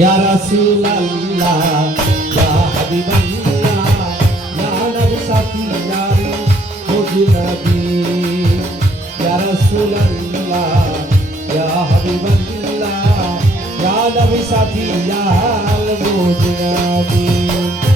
Ya Rasulallah, Ya Habiballah, Ya Nabi Safiya, Muji Nabi. Ya Rasulallah, Ya Habiballah, Ya Nabi Safiya, Muji Nabi.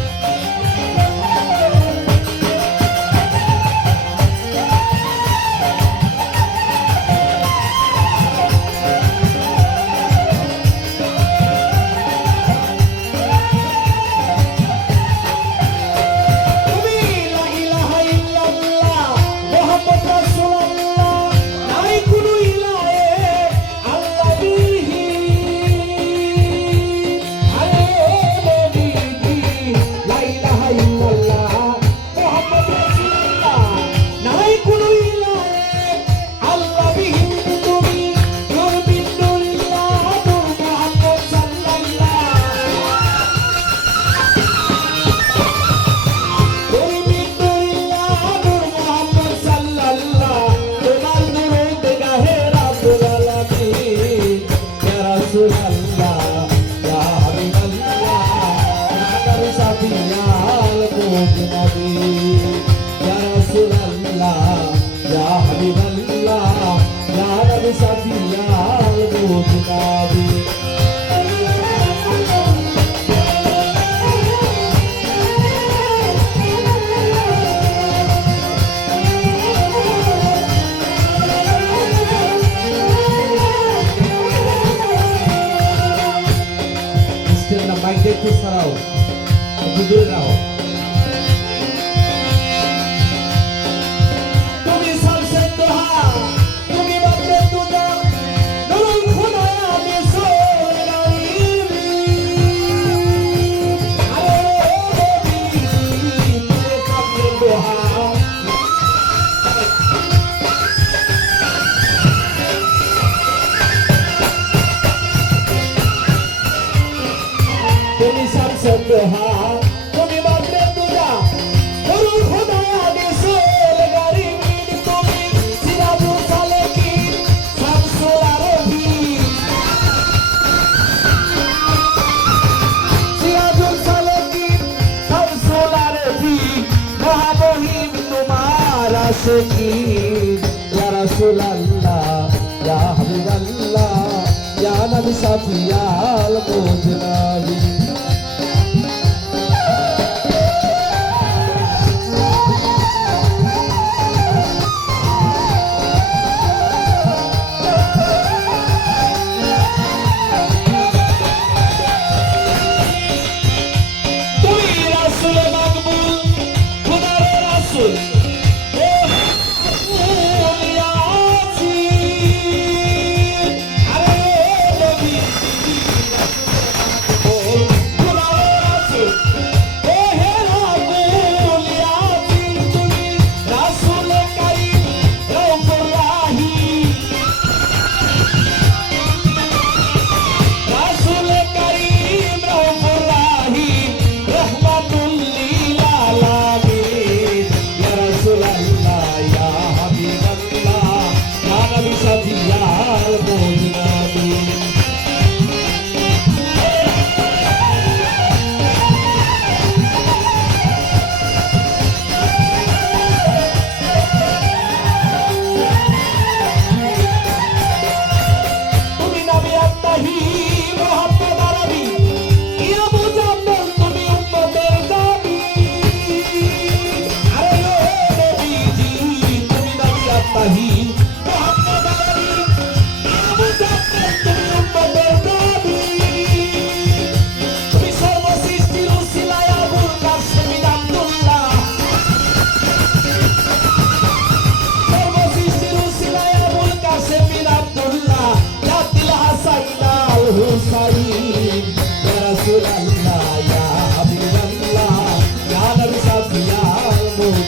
মাইকে একটু ছাড়াও একটু দূরে রাখো सकीन या रसूल अल्लाह या हबीब अल्लाह या नबी सफियाल को जनाबी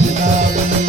Krishna.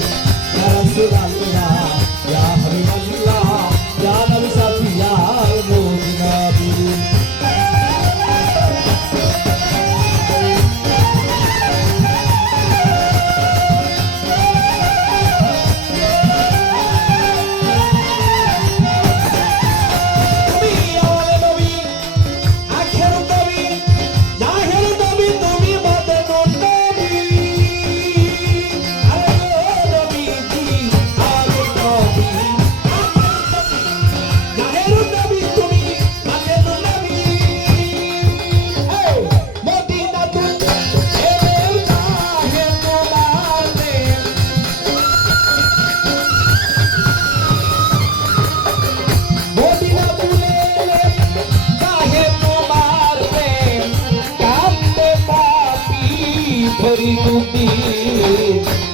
ফরিদুদ্দিন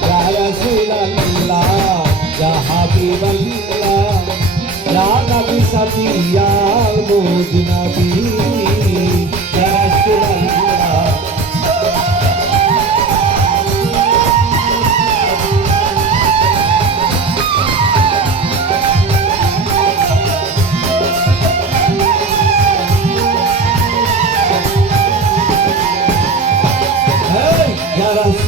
ইয়া রাসূলুল্লাহ ইয়া হাবিবাল্লাহ ইয়া নবী সাফি